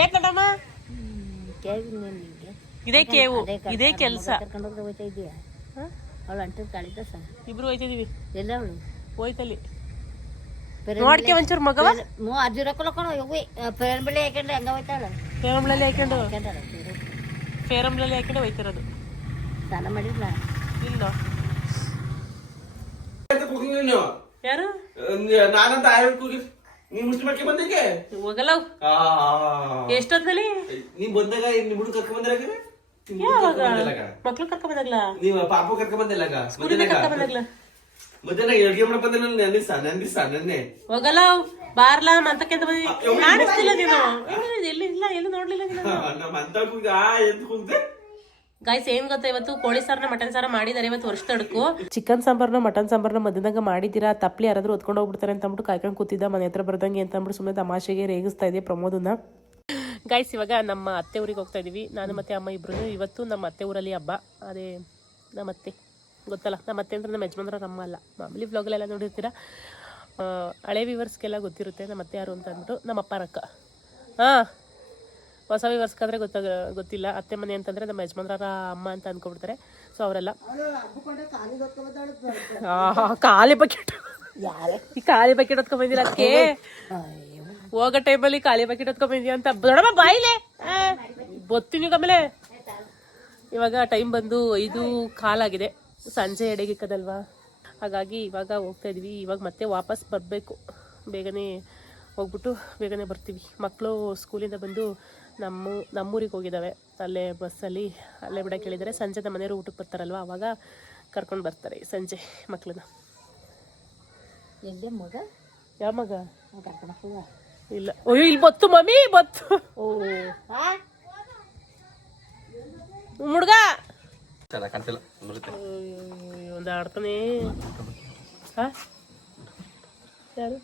ಏನ್ ನೋಡಮ್ಮ ಇದೇ ಕೇವು ಇದೇ ಕೆಲಸ. ಇಬ್ರು ಹೋಯ್ತಿದೀವಿ. ಎಲ್ಲ ಹೋಯ್ತಲ್ಲಿ ನೋಡ್ಕೆ ಒಂಚೂರು ಮಗವ ಫೇರಂಬಳಿ ಹಾಕೊಂಡು ಹಂಗ ಹೋಯ್ತಾಳ. ಫೇರಂಬ್ಲಲ್ಲಿ ಹಾಕೊಂಡು ಹೋಯ್ತಿರೋದು. ಸ್ನಾನ ಮಾಡಿಲ್ಲ ಇಲ್ಲ ಯಾರು ನಾನಂತ ನೀನ್ ಮುಸ್ಲಿಮಕ್ಕೆ ಬಂದಿಗೆ ಹೋಗಲ್ಲ. ಎಷ್ಟೊತ್ತಲ್ಲಿ ನೀವ್ ಬಂದಾಗ ನಿಮ್ ಹುಡುಗ ಕರ್ಕೊಂಡ್ ಬಂದಿರಾಗ ಯಾವಾಗ ಮಕ್ಳು ಕರ್ಕೊಂಡ್ ಬಂದಾಗ್ಲ ನೀವ್ ಪಾಪ ಕರ್ಕೊಂಡ್ ಬಂದಿಲ್ಲಾಗ ಕರ್ಕೊಂಡ್ ಬಂದಾಗ್ಲ ಮಧ್ಯಾಹ್ನ ಅಡ್ಗೆ ಮಾಡಕ್ ಬಂದ ನನ್ನೆ ಹೋಗಲ್ಲ ಬಾರ್ಲಾ ಮಂತಕ್ಕೆ ಅಂತ ಬಂದಿ ಕಾಣಿಸ್ತಿಲ್ಲ ನೀನು. ಎಲ್ಲಿಲ್ಲ ಎಲ್ಲೂ ನೋಡ್ಲಿಲ್ಲ ನೀನು. ನಮ್ಮ ಅಂತ ಕೂಗ ಎಂತ ಕೂಗ್ದೆ ಗಾಯ್ಸ್ ಏನ್ ಗೊತ್ತಾ, ಇವತ್ತು ಕೋಳಿ ಸಾರನ ಮಟನ್ ಸಾರ ಮಾಡಿದಾರೆ. ಇವತ್ತು ವರ್ಷ ತಡಕು ಚಿಕನ್ ಸಾಂಬಾರ್ನ ಮಟನ್ ಸಾಂಬಾರ್ನ ಮಧ್ಯದಾಗ ಮಾಡಿದ್ದೀರಾ, ತಪ್ಪಲಿ ಯಾರಾದ್ರೂ ಹೊತ್ಕೊಂಡು ಹೋಗ್ಬಿಡ್ತಾರೆ ಅಂತ ಅಂದ್ಬಿಟ್ಟು ಕಾಯ್ಕೊಂಡು ಕೂತಿದ್ದ ಮನೆ ಹತ್ರ ಬರ್ದಂಗೆ ಅಂತ ಅಂದ್ಬಿಟ್ಟು ಸುಮ್ಮನೆ ತಮಾಷೆಗೆ ರೇಗಿಸ್ತಾ ಇದೆ ಪ್ರಮೋದನ್ನ. ಗಾಯ್ಸ್ ಇವಾಗ ನಮ್ಮ ಅತ್ತೆ ಊರಿಗೆ ಹೋಗ್ತಾ ಇದೀವಿ, ನಾನು ಮತ್ತೆ ಅಮ್ಮ ಇಬ್ರು. ಇವತ್ತು ನಮ್ಮ ಅತ್ತೆ ಊರಲ್ಲಿ ಹಬ್ಬ. ಅದೇ ನಮ್ಮ ಅತ್ತೆ ಗೊತ್ತಲ್ಲ, ನಮ್ಮ ಅತ್ತೆ ಅಂದ್ರೆ ನಮ್ಮ ಯಜಮಾನ್ರ ಅಮ್ಮ ಅಲ್ಲ. ಮಾಮೂಲಿ ವ್ಲಾಗಲ್ಲೆಲ್ಲ ನೋಡಿರ್ತೀರಾ, ಹಳೆ ವ್ಯೂವರ್ಸ್ಗೆಲ್ಲ ಗೊತ್ತಿರುತ್ತೆ ನಮ್ಮ ಅತ್ತೆ ಯಾರು ಅಂತ ಅಂದ್ಬಿಟ್ಟು. ನಮ್ಮ ಅಪ್ಪ ಅಕ್ಕ ಹೊಸ ವ್ಯೂವರ್ಸ್ಗಾದ್ರೆ ಗೊತ್ತಿಲ್ಲ. ಅತ್ತೆ ಮನೆ ಅಂತಂದರೆ ನಮ್ಮ ಯಜಮಾನ್ರ ಅಮ್ಮ ಅಂತ ಅಂದ್ಕೊಬಿಡ್ತಾರೆ. ಸೊ ಅವರೆಲ್ಲ ಖಾಲಿ ಬಕೆಟ್ ಹೊತ್ಕೊಂಡ್ಬಂದಿಲ್ಲ. ಅದಕ್ಕೆ ಹೋಗೋ ಟೈಮಲ್ಲಿ ಖಾಲಿ ಬಕೆಟ್ ಹೊತ್ಕೊಂಡ್ಬಂದಿ ಅಂತ ದೊಡ್ಡಮ್ಮ ಬಾಯಿಲೆ ಬತ್ತೀನಿ. ಆಮೇಲೆ ಇವಾಗ ಟೈಮ್ ಬಂದು 5:15 ಸಂಜೆ ಎಡೆಗಿಕ್ಕದಲ್ವಾ, ಹಾಗಾಗಿ ಇವಾಗ ಹೋಗ್ತಾ ಇದೀವಿ. ಇವಾಗ ಮತ್ತೆ ವಾಪಸ್ ಬರಬೇಕು. ಬೇಗನೆ ಹೋಗ್ಬಿಟ್ಟು ಬೇಗನೆ ಬರ್ತೀವಿ. ಮಕ್ಕಳು ಸ್ಕೂಲಿಂದ ಬಂದು ನಮ್ಮೂರಿಗೆ ಹೋಗಿದ್ದಾವೆ. ಅಲ್ಲೇ ಬಸ್ಸಲ್ಲಿ ಅಲ್ಲೇ ಬಿಡಕ್ಕೆ ಹೇಳಿದರೆ ಸಂಜೆ ನಮ್ಮ ಮನೆಯವರು ಊಟಕ್ಕೆ ಬರ್ತಾರಲ್ವ, ಆವಾಗ ಕರ್ಕೊಂಡು ಬರ್ತಾರೆ ಸಂಜೆ ಮಕ್ಕಳನ್ನ. ಮಗ ಯಾವ ಮಗ ಇಲ್ಲ. ಅಯ್ಯೋ ಇಲ್ಲಿ ಬತ್ತು ಮಮ್ಮಿ ಬತ್ತು. ಓ ಹುಡುಗ ಒಂದು ಆಡ್ತಾನೆ. ಯಾರು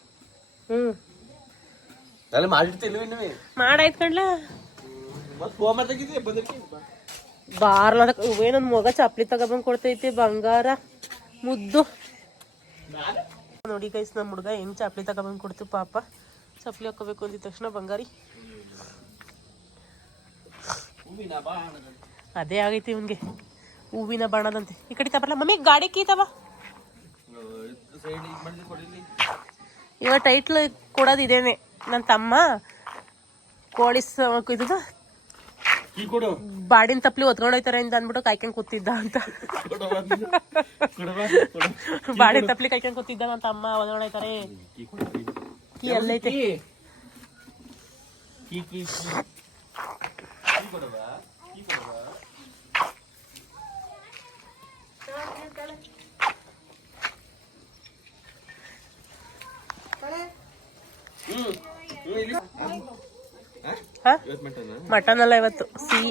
ಮಾಡಾಯ್ತು ಕಣ್ಲ ಬಾರ್ಲ ನನ್ ಮಗ ಚಪ್ಲಿ ತಗೊಬಂದ್ ಕೊಡ್ತೈತಿ ಬಂಗಾರ ಮುದ್ದು. ನೋಡಿ ಗೈಸ್ ನಮ್ಮ ಹುಡುಗ ಹೆಂಗ್ ಚಪ್ಲಿ ತಗೊಬಂದ್ ಕೊಡ್ತೀವಿ. ಪಾಪ ಚಪ್ಲಿ ಹಾಕೋಬೇಕು ಅಂದಿದ ತಕ್ಷಣ ಬಂಗಾರಿ ಅದೇ ಆಗೈತಿ ಇವನ್ಗೆ, ಹೂವಿನ ಬಾಣದಂತೆ. ಈ ಕಡೆ ತಬರಲ್ಲ ಮಮ್ಮಿ, ಗಾಡಿ ಕೀತವ. ಇವಾಗ ಟೈಟ್ಲ್ ಕೊಡೋದು ಇದೇನೆ, ನನ್ನ ತಮ್ಮ ಕೋಳಿ ಇದು ಬಾಡಿನ ತಪ್ಲಿ ಹೊತ್ಕೊಂಡು ಹೋಯ್ತಾರೆ ಅಂತ ಅಂದ್ಬಿಟ್ಟು ಕಾಯ್ಕೊಂಡ್ ಕೂತಿದ್ದ ಅಂತ. ಬಾಡಿನ ತಪ್ಲಿ ಕಾಯ್ಕೊಂಡ್ ಕೂತಿದ್ದ ನನ್ನ ತಮ್ಮ ಹೊತ್ಕೊಂಡು ಹೋಯ್ತಾರೆ. ಕೀ ಎಲ್ಲೈತೆ. ಮಟನ್ ಅಲ್ಲ ಇವತ್ತು ಸಿಹಿ.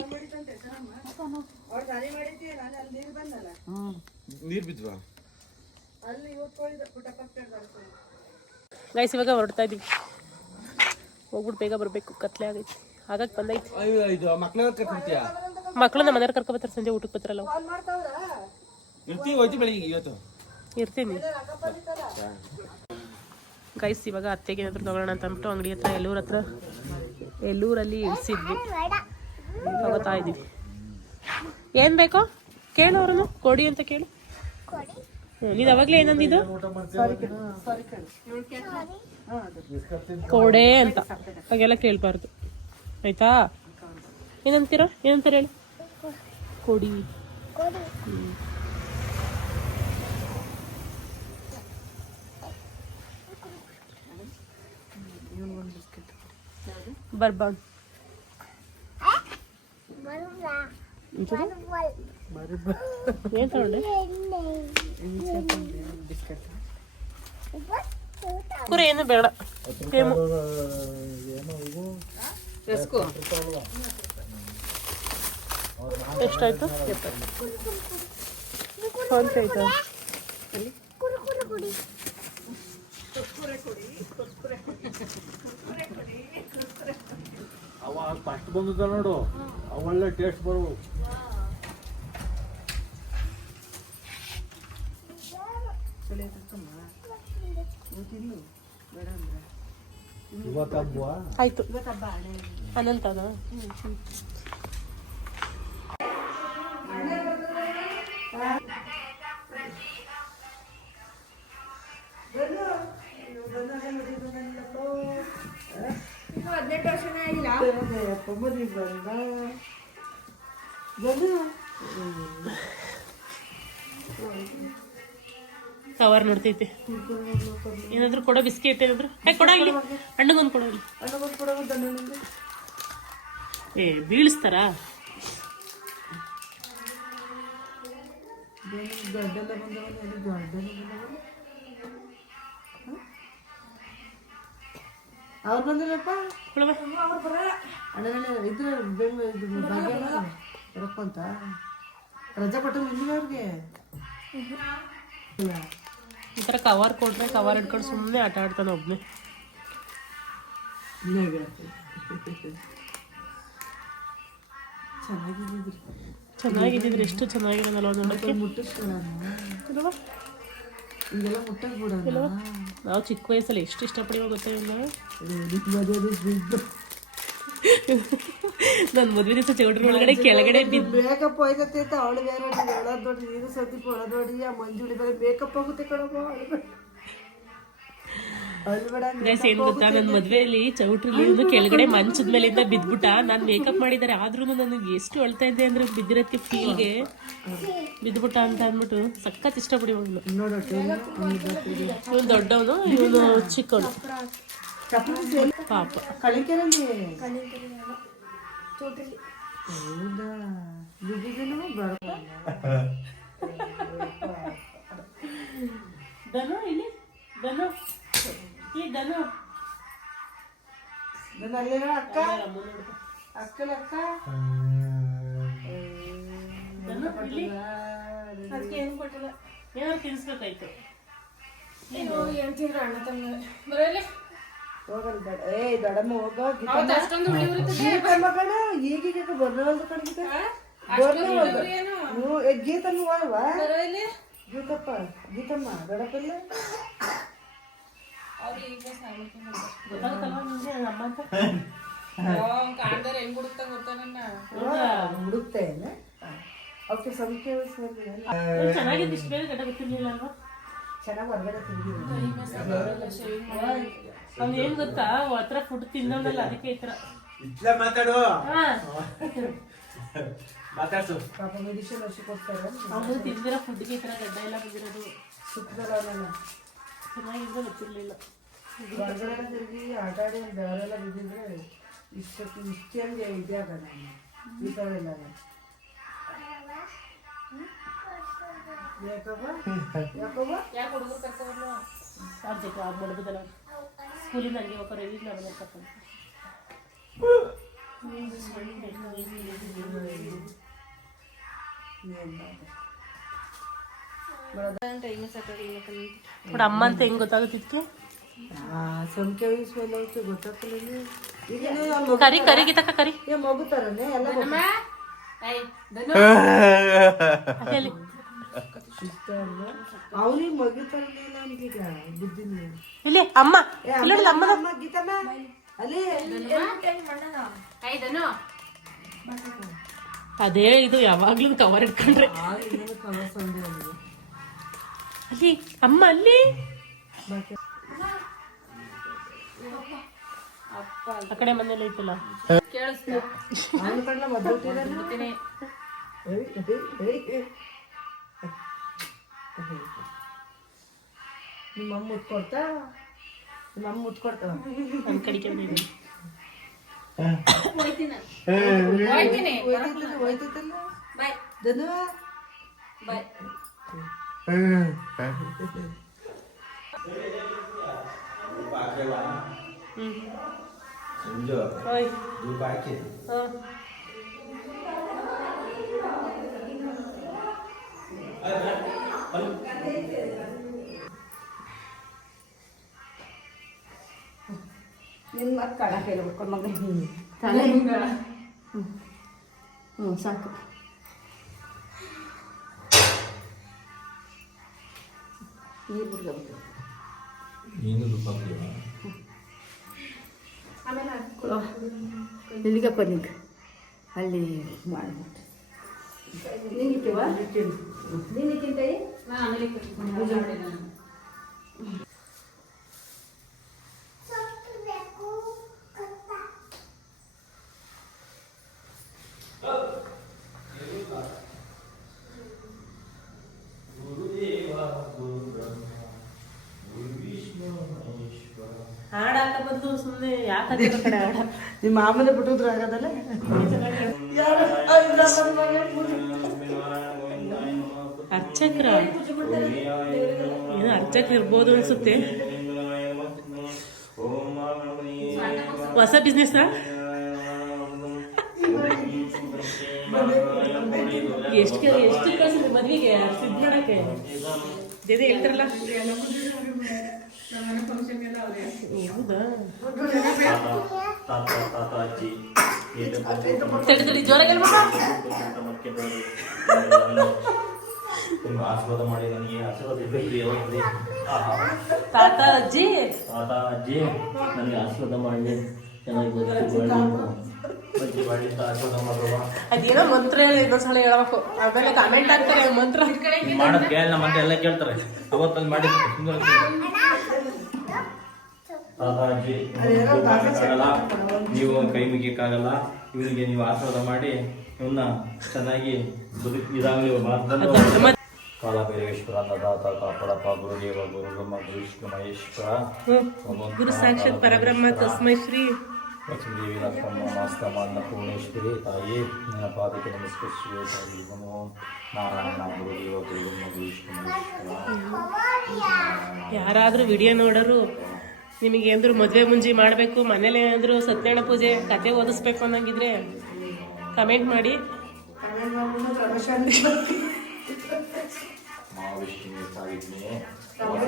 ಗೈಸ್ ಇವಾಗ ಹೊರಡ್ತಾ ಇದೀವಿ, ಹೋಗ್ಬಿಟ್ಟು ಬೇಗ ಬರ್ಬೇಕು, ಕತ್ಲೆ ಆಗೈತಿ. ಹಾಗಾಗಿ ಬಂದೈತಿ. ಮಕ್ಳು ನಮ್ಮ ಮನೆಯವ್ರು ಕರ್ಕೊ ಬರ್ತಾರೆ, ಸಂಜೆ ಊಟಕ್ಕೆ ಬರ್ತಾರಲ್ಲ ಇರ್ತೀನಿ. ಗೈಸ್ ಇವಾಗ ಅತ್ತೆಗೆ ಏನಾದ್ರು ತಗೊಳ್ಳೋಣ ಅಂತ ಅಂದ್ಬಿಟ್ಟು ಅಂಗಡಿ ಹತ್ರ ಎಲ್ಲೂರಲ್ಲಿ ಇಳಿಸಿದ್ವಿ, ತಗೋತಾ ಇದೀವಿ. ಏನ್ ಬೇಕೋ ಕೇಳು, ಅವ್ರನ್ನು ಕೊಡಿ ಅಂತ ಕೇಳು. ನೀನ್ ಅವಾಗ್ಲೇ ಏನಂದಿದ್ದು ಕೊಡೆ ಅಂತ, ಹಾಗೆಲ್ಲ ಕೇಳ್ಬಾರ್ದು ಆಯ್ತಾ. ಏನಂತೀರ ಹೇಳಿ, ಕೊಡಿ. ಬರ್ಬಾನ್ ಏನ್ ತಗೊಂಡೆ? ಕುರಿ ಏನು ಬೇಡ. ಎಷ್ಟಾಯ್ತು? ಫೋನ್ಪೇ ಆಯ್ತಾ? ಫಸ್ಟ್ ಬಂದಿದ್ದ ನೋಡು, ಒಳ್ಳೆ ಟೇಸ್ಟ್ ಬರು. ಆಯ್ತು ಅನಂತನ ಕವರ್ ನೋಡ್ತೈತೆ. ಏನಾದ್ರು ಕೊಡೋ ಬಿಸ್ಕೆಟ್ ಏನಾದ್ರು ಕೊಡ ಇಲ್ಲಿ ಹಣ್ಣಗೊಂದು ಕೊಡೋ ಇಲ್ಲಿ. ಏ ಬೀಳಿಸ್ತಾರ ಅವ್ರು ಬಂದಿಲ್ಲಪ್ಪ ಕೊಡವ. ಇದ್ರ ಬರಕ್ಕಂತ ರಜಾ ಕೊಟ್ಟ ಅವ್ರಿಗೆ ಈ ಥರ ಕವರ್ ಕೊಟ್ರೆ ಕವರ್ ಹಿಡ್ಕೊಂಡು ಸುಮ್ಮನೆ ಆಟ ಆಡ್ತಾನೆ ಒಬ್ಬನೇ. ಚೆನ್ನಾಗಿದ್ದಿದ್ರೆ ಎಷ್ಟು ಚೆನ್ನಾಗಿರೋದಲ್ಲ ನೋಡಕ್ಕೆ. ನಾವು ಚಿಕ್ಕ ವಯಸ್ಸಲ್ಲಿ ಎಷ್ಟು ಇಷ್ಟಪಡಿವ ಗೊತ್ತಿಲ್ಲ. ನನ್ನ ಮದುವೆ ದಿವಸ ಚೌಟ್ರಿ ಒಳಗಡೆ ಕೆಳಗಡೆ ಬಿದ್ದು ಮೇಕಪ್ ಹೋಯ್ತೈತೆ ಅಂತ ಅವಳು ಬೇರೆ ಹೇಳೋದು ನೋಡಿ, ನೀನು ಸದ್ಯಕ್ಕೆ ಒಳದ್ ನೋಡಿ ಆ ಮಂಜುಳಿ ಬೇರೆ ಮೇಕಪ್ ಆಗುತ್ತೆ ಕಣಪ್ಪ. ಏನ್ ಗೊತ್ತಾ, ನನ್ನ ಮದ್ವೆಯಲ್ಲಿ ಚೌಟ್ರಿಲಿ ಒಂದು ಕೆಳಗಡೆ ಮಂಚದ ಮೇಲಿಂದ ಬಿದ್ಬಿಟ್ಟ. ನಾನು ಮೇಕಪ್ ಮಾಡಿದ್ದಾರೆ ಆದ್ರೂ ನನಗೆ ಎಷ್ಟು ಅಳ್ತಾ ಇದ್ದೆ ಅಂದ್ರೆ ಬಿದ್ದಿರೋದಕ್ಕೆ ಫೀಲ್ಗೆ ಬಿದ್ಬಿಟ್ಟ ಅಂತ ಅಂದ್ಬಿಟ್ಟು ಸಖತ್ ಇಷ್ಟಪಡಿ ಹೋಗ್ಲು. ಇವನು ದೊಡ್ಡವನು, ಇವನು ಚಿಕ್ಕವನು ಪಾಪ. ಧನು ಇಲ್ಲಿ ಧನು ಈ ಧನು ಅಕ್ಕ ಅಕ್ಕಲಕ್ಕ ಧನು ಇಲ್ಲಿ ಏನಾದ್ರು ತಿನ್ಸ್ಬೇಕಾಯ್ತು. ಏ ದೊಡ್ಡಮ್ಮ ಹೋಗ ಈಗೀಗ ಬರ್ನವಲ್ದು ಕಣಗಿತ ಗೀತಮ್ಮ ಹೋಗವಾ ಗೀತಪ್ಪ ಗೀತಮ್ಮ ದೊಡ್ಡಪ್ಪಲ್ಲ ಹುಡುಕ್ತಾ ಅವಕ್ಕೆ ಸಂಖ್ಯೆ ಚೆನ್ನಾಗಿದ್ದು ಇಷ್ಟು ಬೇಗ ಗಡ್ಡ ಗೊತ್ತಿರ್ಲಿಲ್ಲ ಅಲ್ವಾ? ಚೆನ್ನಾಗಿ ಹೊರಗಡೆ ತಿಂದಿದ್ದೀನಿ. ಅವ್ನು ಏನ್ ಗೊತ್ತಾ, ಹತ್ರ ಫುಡ್ ತಿನ್ನೋನಲ್ಲ, ಅದಕ್ಕೆ ಈ ತರ ಮಾತಾಡು ಮಾತಾಡ್ಸು. ಪಾಪ ಮೆಡಿಸಿನ್ ವರ್ಷಕ್ಕೋಸ್ಕರ ಅವನು ತಿಂದಿರೋ ಫುಡ್ಗೆ ಈ ತರ ಗಡ್ಡ ಎಲ್ಲ ಬಂದಿರೋದು. ಸುತ್ತದಲ್ಲ ಅವನೆಲ್ಲ ಚೆನ್ನಾಗಿದ್ರೆ ಗೊತ್ತಿರ್ಲಿಲ್ಲ. ಹೊರಗಡೆ ತಿರುಗಿ ಆಟ ಆಡಿ ಒಂದು ಬೆವರೆಲ್ಲ ಬಿದ್ದಿದ್ರೆ ಇಷ್ಟೇ ಹಂಗೆ ಇದೇ ಆಗಲ್ಲ ಈ ಥರ ಎಲ್ಲ. ಯಾಕವ್ವ ಯಾಕೆ ಹುಡುಗರು ಕರ್ಕೊಂಡು ಆಗ್ಬೇಕು ಆ ಮಡಬದಲ್ಲ ಸ್ಕೂಲಿಂದ ಹಂಗೆ ಹೋಗೋರು ಈಗ ನಾನು ಕರ್ಕೊಂಡು ನೋಡಿ ಅಮ್ಮ ಅಂತ ಹೆಂಗ್ ಗೊತ್ತಾಗುತ್ತಿತ್ತು. ಸಂಖ್ಯೆ ವಹಿಸ್ಮೇಲೆ ಗೊತ್ತಾಗ್ತಿಲ್ಲ. ಕರಿ ಕರಿ ಗೀತಕ್ಕ ಕರಿ ಮಗು ತರನೇ ಎಲ್ಲ ಅವನಿಗೆ ಮಗು ತರಲಿಲ್ಲ ನನ್ಗೀಗ ಬುದ್ಧಿನ. ಇಲ್ಲಿ ಅಮ್ಮ ಇಲ್ಲಿ ಅಮ್ಮ ಗೀತಮ್ಮ ಅಲ್ಲಿ ಅದೇ ಇದು ಯಾವಾಗ್ಲೂ ಕವರ್ ಇಟ್ಕೊಂಡ್ರೆ ಅಲ್ಲಿ ಅಮ್ಮ ಅಲ್ಲಿ ಆ ಕಡೆ ಮನೇಲಿ ಐತಲ್ಲ ನಿಮ್ಮಮ್ಮ ಮುತ್ಕೊಡ್ತಾ ನಿಮ್ಮಮ್ಮ ಮುತ್ಕೊಡ್ತಾವ ನನ್ನ ಕಡಿಕೆ ಬಂದಿದ್ದೀನಿ. ಹೋಯ್ತೈತಲ್ಲ ಧನು ಓಯ್ ನಿನ್ನ ಮತ್ತೆ ಕಡ ಕೈಲಿ ಬಿಡ್ಕೊಂಡು ಮಗ ಹ್ಞೂ ಸಾಕು. ನೀರು ಬಿಡ್ಬೇಕು ನೀನು ನಿನಗಪ್ಪ ನಿಂಗೆ ಅಲ್ಲಿ ಮಾಡ್ಬಿಟ್ಟು ನಿಂಗಿಟ್ಟಿವ ನಿನಕ್ಕಿಂತ ಹಾಡಾಕ ಬಂದು ಸುಮ್ಮನೆ ಯಾಕೆ ಕಡೆ ಹಾಡ ನಿಮ್ಮ ಮಾಮೂಲಿ ಬಿಟ್ಟಿದ್ರು ಆಗೋದಲ್ಲ ಅರ್ಚಕ್ರ ಏನು ಅರ್ಚಕ್ರ ಇರ್ಬೋದು ಅನ್ಸುತ್ತೆ. ಹೊಸ ಬಿಸ್ನೆಸ್ ಎಷ್ಟು ಕಳ್ಸಿದ್ರಿ ಮದ್ವಿಗೆ ಸಿದ್ಧ ಮಾಡಕ್ಕೆ ಜೊತೆ ಹೇಳ್ತಾರಲ್ಲ. ಹೌದಾ ತಡಿ ತಡಿ ಜೋರಾಗಿ ಹೇಳ್ಬೇಕ. ಆಶೀರ್ವಾದ ಮಾಡಿ ನನಗೆ ಆಶೀರ್ವಾದ ಇರಬೇಕು ಯಾವಾಗಲೂ. ತಾತ ಅಜ್ಜಿ ಅಜ್ಜಿ ನನಗೆ ಆಶೀರ್ವಾದ ಮಾಡಿ ಚೆನ್ನಾಗಿ ಬಜ್ಜಿ ಮಾಡಿ ಆಶೀರ್ವಾದ ಮಾಡುವ. ಅದೇನೋ ಮಂತ್ರ ಹೇಳಿ ಇನ್ನೊಂದ್ಸಲ ಹೇಳ್ಬೇಕು, ಆಮೇಲೆ ಕಮೆಂಟ್ ಆಗ್ತಾರೆ ಮಂತ್ರ ಮಾಡೋದು ಕೇಳಿ ನಮ್ಮ ಮಂತ್ರ ಎಲ್ಲ ಕೇಳ್ತಾರೆ. ಅವತ್ತಲ್ಲಿ ಮಾಡಿದ್ದು ತಾತ ಅಜ್ಜಿ ಆಗಲ್ಲ, ನೀವು ಕೈ ಮುಗಿಯಕ್ಕಾಗಲ್ಲ, ಇವರಿಗೆ ನೀವು ಆಶೀರ್ವಾದ ಮಾಡಿ ಇವನ್ನ ಚೆನ್ನಾಗಿ ಇದಾಗಲಿ. ಕಾಲ ಭೈರವೇಶ್ವರ ಅನ್ನದಾತ ಕಾಪಾಡಪ್ಪ ಗುರುದೇವ ಗುರು ಬ್ರಹ್ಮ ಗುರು ವಿಷ್ಣು ಮಹೇಶ್ವರ ಗುರು ಸಾಕ್ಷಾತ್ ಪರಬ್ರಹ್ಮ ತಸ್ಮೈ ಶ್ರೀ ಲಕ್ಷ್ಮೀದೇವಿ ಲಕ್ಷ್ಮಮ್ಮ ಮಾಸ್ತಮ್ಮ ಅನ್ನಪೂರ್ಣೇಶ್ವರಿ ತಾಯಿ ನನ್ನ ಪಾದಕ್ಕೆ ನಮಸ್ಕರಿಸುವೆ. ತಾಯಿ ನಮೋ ನಾರಾಯಣ ಗುರುದೇವ ಗುರು ಬ್ರಹ್ಮ ಗುರು ವಿಷ್ಣು ಮಹೇಶ್ವರ. ಯಾರಾದ್ರೂ ವಿಡಿಯೋ ನೋಡೋರು ನಿಮಗೆ ಏನಾದ್ರು ಮದುವೆ ಮುಂಜಿ ಮಾಡಬೇಕು, ಮನೇಲಿ ಏನಾದ್ರು ಸತ್ಯನಾರಾಯಣ ಪೂಜೆ ಕತೆ ಓದಿಸ್ಬೇಕು ಅನ್ನಂಗಿದ್ರೆ ಕಮೆಂಟ್ ಮಾಡಿ. ಮಹಾವಿಷ್ಣು ಸಾವಿಜ್ಞೆ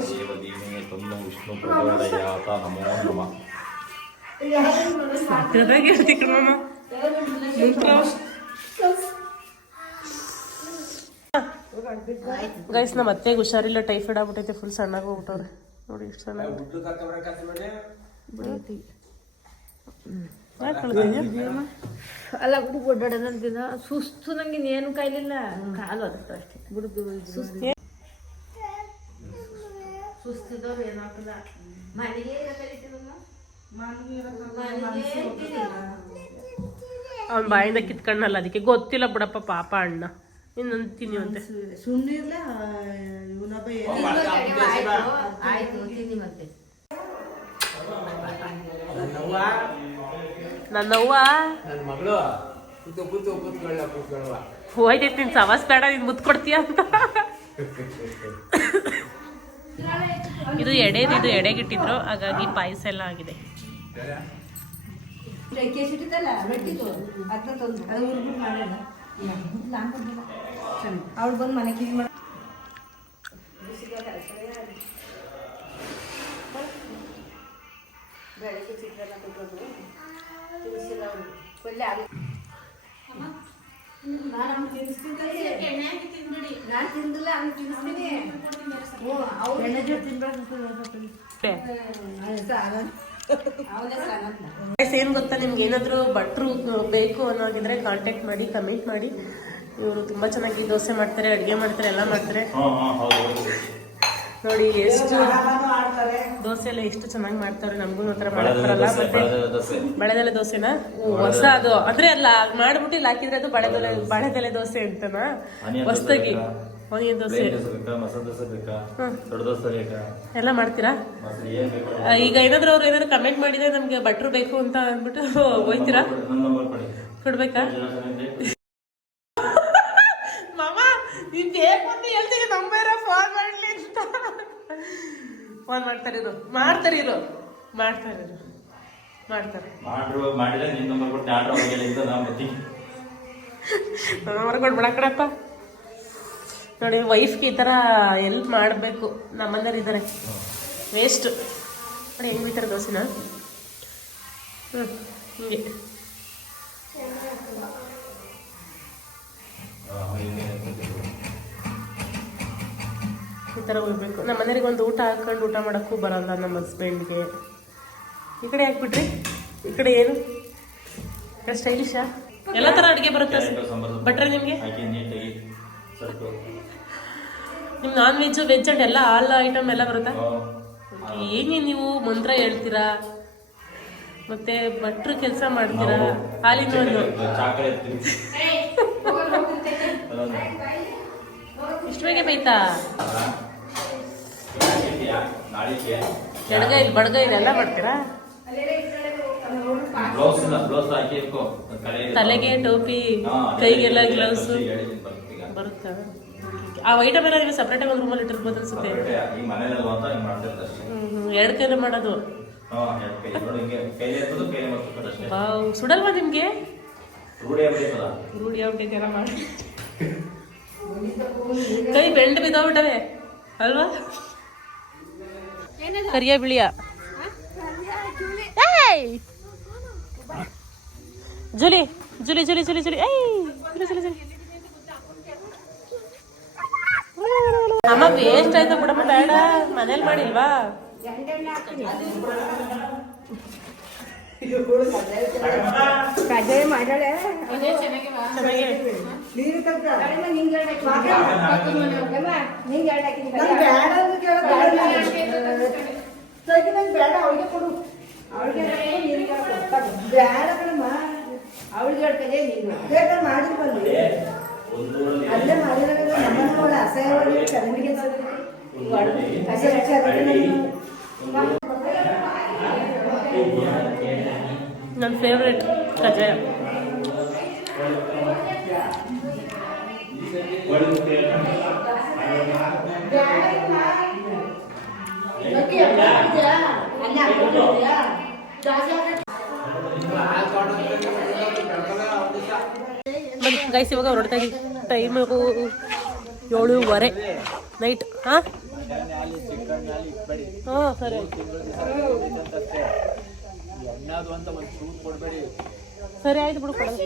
ದೇವದೀಮೆ ತನ್ನು ವಿಷ್ಣು ಪ್ರಚೋದಯಾತ ನಮೋ ನಮಃ. ಗೈಸ್ ನಮ್ಮ ಅತ್ತೆಗೆ ಹುಷಾರಿಲ್ಲ, ಟೈಫಾಯ್ಡ್ ಆಗ್ಬಿಟ್ಟೈತೆ, ಫುಲ್ ಸಣ್ಣಾಗಿ ಹೋಗ್ಬಿಟ್ಟವ್ರೆ ನೋಡಿ ಎಷ್ಟು ಸಣ್ಣ. ಅಲ್ಲ ಹುಡುಗ ಓಡಾಡೋದಂತಿದ ಸುಸ್ತು ನಂಗೆ ಏನು ಕಾಯಿಲಿಲ್ಲ, ಕಾಲು ಅದಕ್ಕೆ ಅಷ್ಟೇ ಹುಡುಗ ಸುಸ್ತಿದ್ದವ್ರು ಏನಾಗಲ್ಲ. ಮನೆಗೆ ಅವ್ನ ಬಾಯಿಂದ ಕಿತ್ಕೊಂಡಲ್ಲ, ಅದಕ್ಕೆ ಗೊತ್ತಿಲ್ಲ ಬಿಡಪ್ಪ ಪಾಪ ಅಣ್ಣ. ಇನ್ನೊಂದು ತಿನ್ನಿ ಅಂತೆ ಸುಮ್ಮನಿಲ್ಲ ಇವನೊಬ್ಬ ಆಯ್ತು ತಿನ್ನಿ ಮತ್ತೆ. ನನ್ನವ್ವ ಹೋಯ್ತೈತಿ ನಿನ್ ಸವಾಸ್ ಬೇಡ, ನೀನ್ ಮುತ್ ಕೊಡ್ತೀಯ ಅಂತ. ಇದು ಎಡೆಗಿಟ್ಟಿದ್ರು, ಹಾಗಾಗಿ ಪಾಯಸ ಎಲ್ಲ ಆಗಿದೆ. ಅವಳು ಬಂದು ಮನೆ ಕ್ಲೀನ್ ಮಾಡಿ ಬೆಳಗ್ಗೆ ಚಿತ್ರಾನ್ನ ಕೊಟ್ಟರು ಒಳ್ಳೆ ನಾನು ತಿಂದಿಲ್ಲ, ಅವ್ನು ತಿನ್ನಿಸ್ತೀನಿ. ಏನ್ ಗೊತ್ತಾ, ನಿಮ್ಗೆ ಏನಾದ್ರು ಭಟ್ರು ಬೇಕು ಅನ್ನೋಗಿದ್ರೆ ಕಾಂಟ್ಯಾಕ್ಟ್ ಮಾಡಿ, ಕಮೆಂಟ್ ಮಾಡಿ. ಇವರು ತುಂಬಾ ಚೆನ್ನಾಗಿ ದೋಸೆ ಮಾಡ್ತಾರೆ, ಅಡುಗೆ ಮಾಡ್ತಾರೆ, ಎಲ್ಲ ಮಾಡ್ತಾರೆ. ನೋಡಿ ಎಷ್ಟು ದೋಸೆ ಎಲ್ಲ ಎಷ್ಟು ಚೆನ್ನಾಗಿ ಮಾಡ್ತಾರೆ. ನಮಗೂ ಒಂಥರ ಮಾಡ್ತಾರಲ್ಲ, ಮತ್ತೆ ಬಳೆದೆಲೆ ದೋಸೆನಾ ಹೊಸ ಅದು ಅಂದ್ರೆ ಅಲ್ಲ ಮಾಡ್ಬಿಟ್ಟು ಇಲ್ಲಿ ಹಾಕಿದ್ರೆ ಅದು ಬಳೆದೆಲೆ ದೋಸೆ ಅಂತನಾ ಹೊಸದಾಗಿ ಆನಿಯನ್ ದೋಸೆ ಎಲ್ಲ ಮಾಡ್ತೀರಾ? ಈಗ ಏನಾದ್ರು ಅವ್ರು ಏನಾದ್ರು ಕಮೆಂಟ್ ಮಾಡಿದ್ರೆ ನಮ್ಗೆ ಭಟ್ರು ಬೇಕು ಅಂತ ಅಂದ್ಬಿಟ್ಟು ಹೋಯ್ತೀರಾ? ಕೊಡ್ಬೇಕಾ? ಮಾಮ ನೀನ್ ಬೇಕು ಅಂತ ಹೇಳ್ತೀನಿ, ನಂಬರ ಫೋನ್ ಮಾಡ್ಲಿ ಅಂತ. ಫೋನ್ ಮಾಡ್ತಾರೆ ಕೊಡ್ಬೇಡ ಕಣಪ್ಪ. ನೋಡಿ ವೈಫ್ಗೆ ಈ ಥರ ಎಲ್ಪ್ ಮಾಡಬೇಕು. ನಮ್ಮನೆಯವ್ರು ಇದ್ದಾರೆ, ವೇಸ್ಟ್ ನೋಡಿ ಹೆಂಗೆ ಬಿಡ್ತಾರೆ ದೋಸೆನ. ಹಿಂಗೆ ಈ ಥರ ಹೋಗ್ಬೇಕು. ನಮ್ಮ ಮನೆಯವ್ರಿಗೆ ಒಂದು ಊಟ ಹಾಕೊಂಡು ಊಟ ಮಾಡೋಕ್ಕೂ ಬರಲ್ಲ ನಮ್ಮ ಹಸ್ಬೆಂಡ್ಗೆ. ಈ ಕಡೆ ಹಾಕ್ಬಿಟ್ರಿ ಈ ಕಡೆ ಏನು ಸ್ಟೈಲಿಶಾ ಎಲ್ಲ ತರ ಅಡುಗೆ ಬರುತ್ತೆ ಬಟ್ರೆ ನಿಮ್ಗೆ ಹಾಕಿ ನೀಟಾಗಿ ಸ್ವಲ್ಪ ನಿಮ್ ನಾನ್ ವೆಜ್ ವೆಜ್ ಅಂಡ್ ಎಲ್ಲ ಆಲ್ ಐಟಮ್ ಎಲ್ಲ ಬರುತ್ತಾ ಹೇಗೆ ನೀವು ಮಂತ್ರ ಹೇಳ್ತೀರಾ ಮತ್ತೆ ಭಟ್ರು ಕೆಲಸ ಮಾಡ್ತೀರಾ ಹಾಲಿನ ಒಂದು ಚಾಕಳೆ ಇರ್ತೀವಿ ಇಷ್ಟು ಬೇಗ ಬೈತಾ ನಾಳಿಕೆ ಎಡಗೈ ಬಡಗೈ ಎಲ್ಲ ಮಾಡ್ತೀರಾ ಬ್ಲೌಸ್ ಇಲ್ಲ ಬ್ಲೌಸ್ ಹಾಕಿ ಇಟ್ಕೋ ತಲೆಗೆ ಟೋಪಿ ಕೈಗೆಲ್ಲ ಗ್ಲೌಸ್ ಬರುತ್ತಾ ಆ ಐಟಮ್ ಎಲ್ಲ ನೀವು ಸಪ್ರೇಟ್ ಆಗಿ ಒಂದು ರೂಮಲ್ಲಿ ಇಟ್ಟಿರ್ಬೋದು ಅನ್ಸುತ್ತೆ ಈ ಮನೇಲಿ ಮಾತ್ರ ಹಿಂಗ್ ಮಾಡ್ತಿರೋದು ಅಷ್ಟೇ 2 ಕೈಲಿ ಮಾಡೋದು ವಾವ್ ಸುಡಲ್ವಾ ನಿಮ್ಗೆ ರೂಢಿ ಆಗ್ಬಿಟ್ಟೈತೆ ಮಾಡಿ ಕೈ ಬೆಂಡ್ ಬಿದ್ದೋಗ್ಬಿಟ್ಟವೆ ಅಲ್ವಾ ಕರಿಯ ಬಿಳಿಯ ಜುಲಿ ಜುಲಿ ಜುಲಿ ಜುಲಿ ಜುಲಿ ಜುಲಿ ಜುಲಿ ಜುಲಿ ಅಮ್ಮ ವೇಸ್ಟ್ ಆಯ್ತು ಬಿಡಮ್ಮ ಬೇಡ ಮನೇಲಿ ಮಾಡಿಲ್ವಾ ಕಜ್ಜಾಯ ಮಾಡಾಳೆ ನೀರು ತಕ್ಕ ಬೇಡ ಅವಳಿಗೆ ಕೊಡು ಅವಳಿಗೆ ಬೇಡ ಕಣಮ್ಮ ಅವಳಿಗೆ ಹೇಳ್ತದೆ ನೀನು ಬೇಕಾದ್ರೆ ಮಾಡಿ ಬಂದು ಅಲ್ಲೇ ಮಾಡಿದಾಗ ನಮ್ಮನ್ನ ಅವಳ ಅಸಹ್ಯವಾಗಿ ಚರಂಡಿಗೆ ನನ್ನ ಫೇವ್ರೆಟ್ ಕಜ್ಜಾಯ ಬನ್ನಿ ಗೈಸ್ ಇವಾಗ ಹೊರಡ್ತಾ ಇದ್ದೀವಿ ಟೈಮ್ 7:30 ನೈಟ್ ಹಾಂ ಸರಿ ಸರಿ ಆಯ್ತು ಬಿಡು ಕೊಡೋದು